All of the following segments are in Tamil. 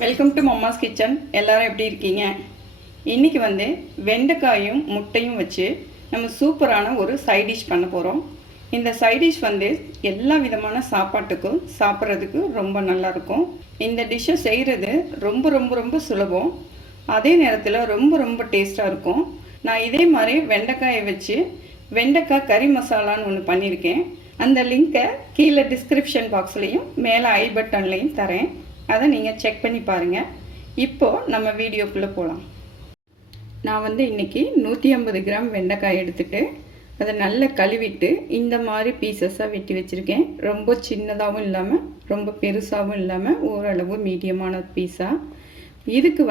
Welcome to Mamma's kitchen. எல்லாரும் எப்படி இருக்கீங்க? இன்றைக்கி வெண்டைக்காயும் முட்டையும் வச்சு நம்ம சூப்பரான ஒரு சைட் டிஷ் பண்ண போகிறோம். இந்த சைட் டிஷ் எல்லா விதமான சாப்பாட்டுக்கும் சாப்பிட்றதுக்கு ரொம்ப நல்லாயிருக்கும். இந்த டிஷ்ஷை செய்கிறது ரொம்ப ரொம்ப ரொம்ப சுலபம், அதே நேரத்தில் ரொம்ப ரொம்ப டேஸ்ட்டாக இருக்கும். நான் இதே மாதிரி வெண்டைக்காயை வச்சு வெண்டைக்காய் கறி மசாலான்னு ஒன்று பண்ணியிருக்கேன். அந்த லிங்க்கை கீழே டிஸ்கிரிப்ஷன் பாக்ஸ்லேயும் மேலே ஐ பட்டன்லேயும் தரேன். அதை நீங்கள் செக் பண்ணி பாருங்கள். இப்போது நம்ம வீடியோக்குள்ளே போகலாம். நான் இன்றைக்கி 150 கிராம் வெண்டைக்காய் எடுத்துகிட்டு அதை நல்லா கழுவிட்டு இந்த மாதிரி பீசஸாக வெட்டி வச்சுருக்கேன். ரொம்ப சின்னதாகவும் இல்லாமல் ரொம்ப பெருசாகவும் இல்லாமல் ஓரளவு மீடியமான பீஸாக. இதுக்கு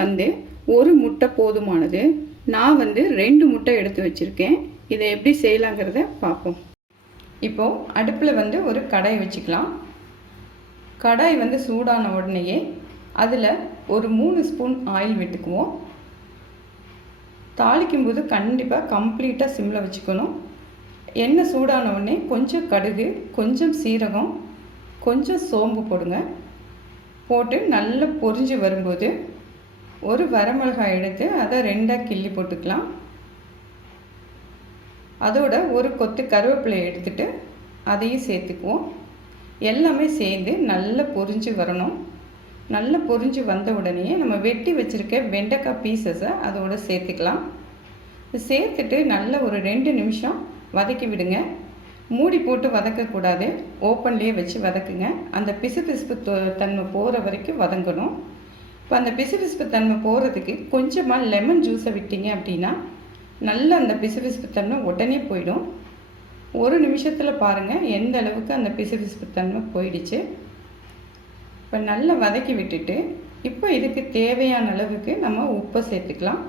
ஒரு முட்டை போதுமானது. நான் 2 முட்டை எடுத்து வச்சுருக்கேன். இதை எப்படி செய்யலாங்கிறத பார்ப்போம். இப்போது அடுப்பில் ஒரு கடாய் வச்சுக்கலாம். கடாய் சூடான உடனேயே அதில் ஒரு 3 ஸ்பூன் ஆயில் விட்டுக்குவோம். தாளிக்கும்போது கண்டிப்பாக கம்ப்ளீட்டாக சிம்மில் வச்சுக்கணும். எண்ணெய் சூடான உடனே கொஞ்சம் கடுகு, கொஞ்சம் சீரகம், கொஞ்சம் சோம்பு போடுங்க. போட்டு நல்லா பொரிஞ்சு வரும்போது ஒரு வரமிளகாய் எடுத்து அதை 2ஆக கிள்ளி போட்டுக்கலாம். அதோட ஒரு கொத்து கருவேப்பிலை எடுத்துட்டு அதையும் சேர்த்துக்குவோம். எல்லாமே சேர்ந்து நல்லா பொரிஞ்சு வரணும். நல்லா பொரிஞ்சு வந்த உடனே நம்ம வெட்டி வச்சுருக்க வெண்டைக்காய் பீசஸை அதோடு சேர்த்துக்கலாம். சேர்த்துட்டு நல்லா ஒரு 2 நிமிஷம் வதக்கி விடுங்க. மூடி போட்டு வதக்கக்கூடாது, ஓப்பன்லேயே வச்சு வதக்குங்க. அந்த பிசுபிசுப்பு தன்மை போகிற வரைக்கும் வதங்கணும். இப்போ அந்த பிசுபிசுப்பு தன்மை போகிறதுக்கு கொஞ்சமாக லெமன் ஜூஸை விட்டீங்க அப்படின்னா நல்லா அந்த பிசுபிசுப்பு தன்மை உடனே போயிடும். ஒரு நிமிஷத்தில் பாருங்கள் எந்த அளவுக்கு அந்த பிசுபிசுப்பு தன்மை போயிடுச்சு. இப்போ நல்லா வதக்கி விட்டுட்டு இப்போ இதுக்கு தேவையான அளவுக்கு நம்ம உப்பை சேர்த்துக்கலாம்.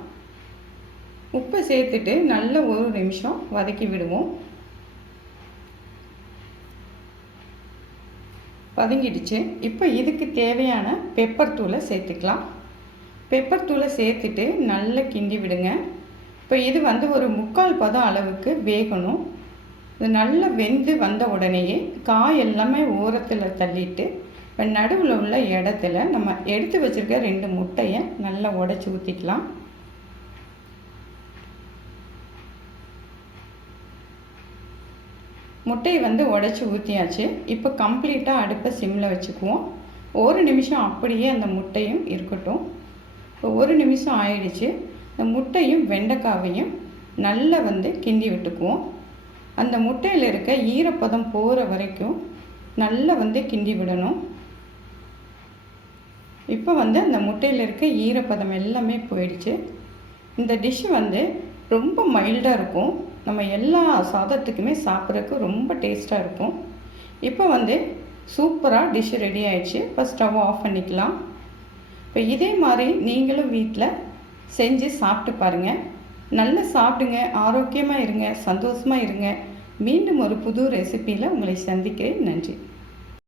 உப்பை சேர்த்துட்டு நல்ல ஒரு நிமிஷம் வதக்கி விடுவோம். வதங்கிடுச்சு. இப்போ இதுக்கு தேவையான பெப்பர் தூளை சேர்த்துக்கலாம். பெப்பர் தூளை சேர்த்துட்டு நல்லா கிண்டி விடுங்க. இப்போ இது ஒரு 3/4 பதம் அளவுக்கு வேகணும். இது நல்லா வெந்து வந்த உடனேயே காய் எல்லாமே ஓரத்தில் தள்ளிட்டு இப்போ நடுவில் உள்ள இடத்துல நம்ம எடுத்து வச்சுருக்க 2 முட்டையை நல்லா உடச்சி ஊற்றிக்கலாம். முட்டையை உடச்சி ஊற்றியாச்சு. இப்போ கம்ப்ளீட்டாக அடுப்பை சிம்மில் வச்சுக்குவோம். ஒரு நிமிஷம் அப்படியே அந்த முட்டையும் இருக்கட்டும். இப்போ ஒரு நிமிஷம் ஆயிடுச்சு. இந்த முட்டையும் வெண்டைக்காவையும் நல்லா கிண்டி விட்டுக்குவோம். அந்த முட்டையில் இருக்க ஈரப்பதம் போகிற வரைக்கும் நல்லா கிண்டி விடணும். இப்போ அந்த முட்டையில் இருக்க ஈரப்பதம் எல்லாமே போயிடுச்சு. இந்த டிஷ்ஷு ரொம்ப மைல்டாக இருக்கும். நம்ம எல்லா சாதத்துக்குமே சாப்பிட்றதுக்கு ரொம்ப டேஸ்ட்டாக இருக்கும். இப்போ சூப்பராக டிஷ்ஷு ரெடி ஆயிடுச்சு. இப்போ ஸ்டவ் ஆஃப் பண்ணிக்கலாம். இப்போ இதே மாதிரி நீங்களும் வீட்டில் செஞ்சு சாப்பிட்டு பாருங்கள். நல்லா சாப்பிடுங்க, ஆரோக்கியமாக இருங்க, சந்தோஷமாக இருங்க. மீண்டும் ஒரு புது ரெசிபியில் உங்களை சந்திக்கிறேன். நன்றி.